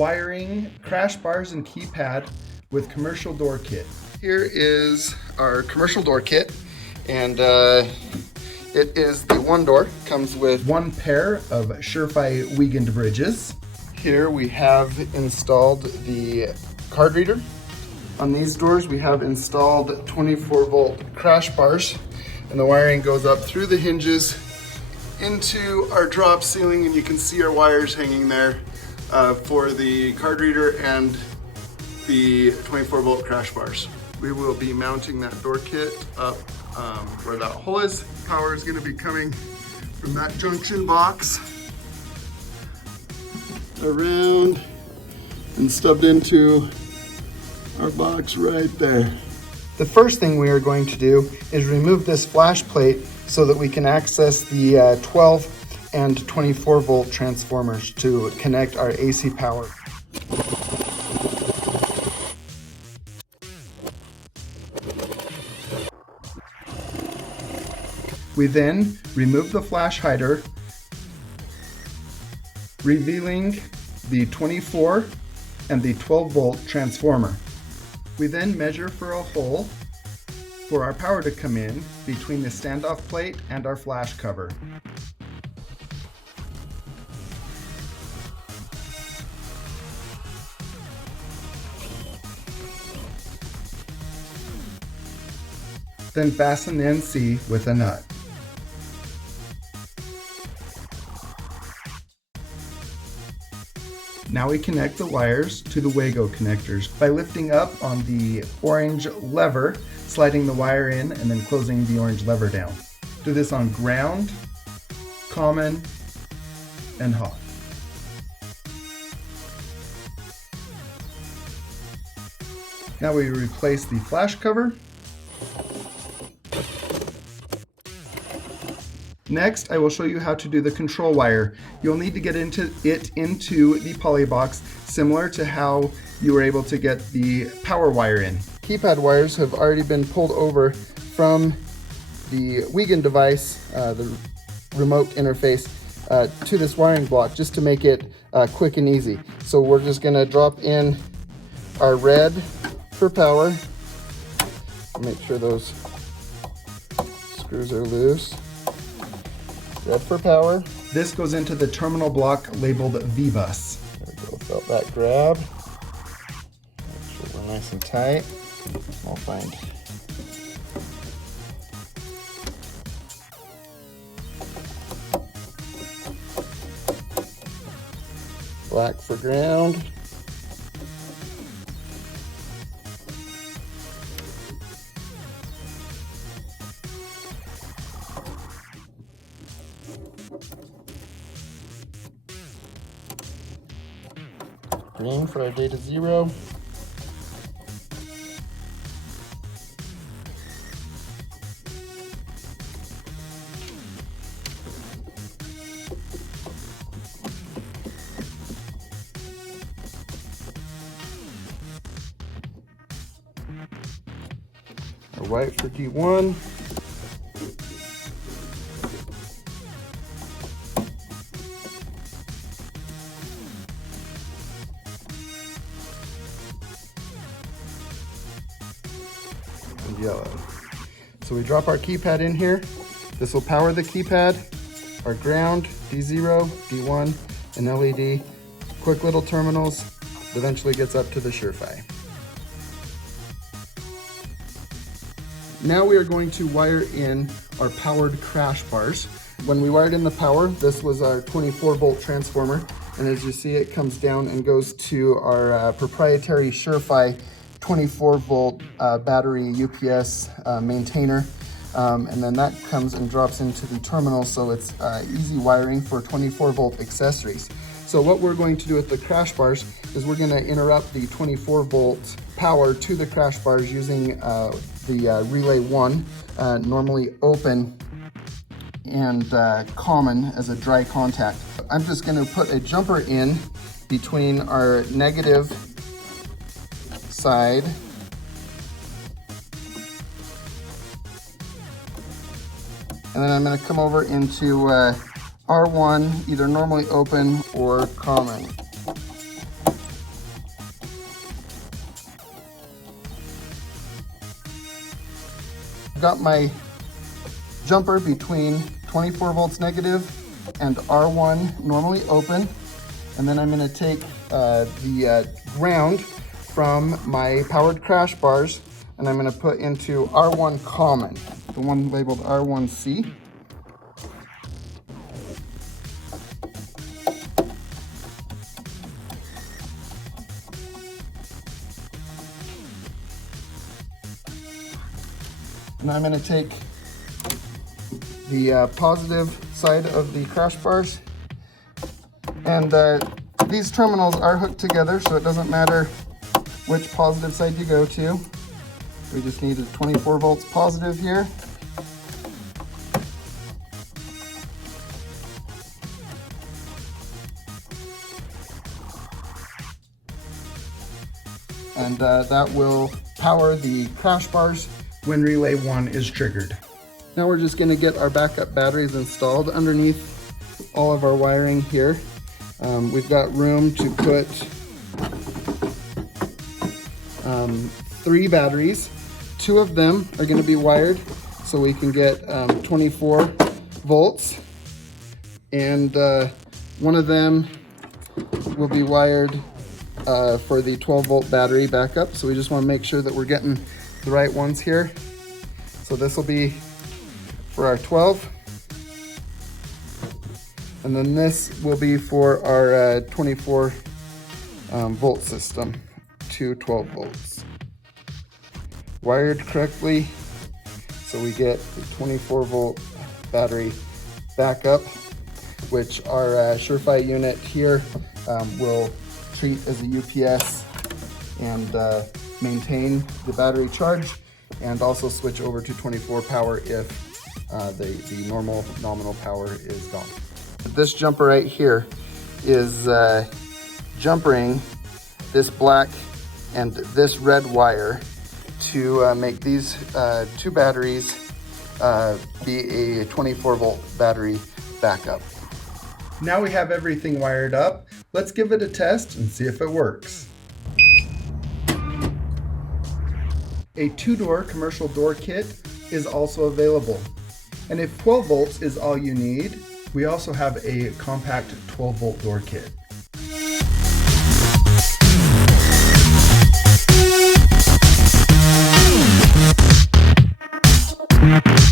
Wiring crash bars and keypad with commercial door kit. Here is our commercial door kit, and it is the one door. Comes with one pair of Surefire weekend bridges. Here we have installed the card reader. On these doors we have installed 24-volt crash bars, and the wiring goes up through the hinges into our drop ceiling, and you can see our wires hanging there for the card reader and the 24-volt crash bars. We will be mounting that door kit up where that hole is. Power is going to be coming from that junction box around and stubbed into our box right there. The first thing we are going to do is remove this flash plate so that we can access the 12 and 24 volt transformers to connect our AC power. We then remove the flash hider, revealing the 24 and the 12 volt transformer. We then measure for a hole for our power to come in between the standoff plate and our flash cover. Then fasten the NC with a nut. Now we connect the wires to the Wago connectors by lifting up on the orange lever, sliding the wire in, and then closing the orange lever down. Do this on ground, common, and hot. Now we replace the flash cover. Next, I will show you how to do the control wire. You'll need to get into the poly box, similar to how you were able to get the power wire in. Keypad wires have already been pulled over from the Wiegand device, the remote interface, to this wiring block, just to make it quick and easy. So we're just gonna drop in our red for power. Make sure those screws are loose. Red for power. This goes into the terminal block labeled V-Bus. There we go, felt that grab. Make sure we're nice and tight. We'll find black for ground. Green for our data 0. Our white for D1. Yellow. So we drop our keypad in here. This will power the keypad, our ground, D0, D1, and LED. Quick little terminals. Eventually gets up to the Surefire. Now we are going to wire in our powered crash bars. When we wired in the power, this was our 24 volt transformer. And as you see, it comes down and goes to our proprietary Surefire 24 volt battery UPS maintainer, and then that comes and drops into the terminal, so it's easy wiring for 24 volt accessories. So what we're going to do with the crash bars is we're going to interrupt the 24 volt power to the crash bars using the relay 1, normally open and common as a dry contact. I'm just going to put a jumper in between our negative side and then I'm going to come over into R1, either normally open or common. got my jumper between 24 volts negative and R1 normally open. And then I'm gonna take the ground from my powered crash bars and I'm gonna put into R1 common, the one labeled R1C. And I'm going to take the positive side of the crash bars, and these terminals are hooked together, so it doesn't matter which positive side you go to. We just need a 24 volts positive here. And that will power the crash bars when relay 1 is triggered. Now we're just going to get our backup batteries installed underneath all of our wiring here. We've got room to put 3 batteries. 2 of them are going to be wired so we can get 24 volts, and one of them will be wired for the 12 volt battery backup. So we just want to make sure that we're getting the right ones here. So this will be for our 12, and then this will be for our 24 volt system to 12 volts. Wired correctly, so we get the 24 volt battery backup, which our Surefire unit here will treat as a UPS and maintain the battery charge, and also switch over to 24 power if the normal nominal power is gone. This jumper right here is jumpering this black and this red wire to make these 2 batteries be a 24 volt battery backup. Now we have everything wired up. Let's give it a test and see if it works. A 2-door commercial door kit is also available. And if 12 volts is all you need, we also have a compact 12 volt door kit.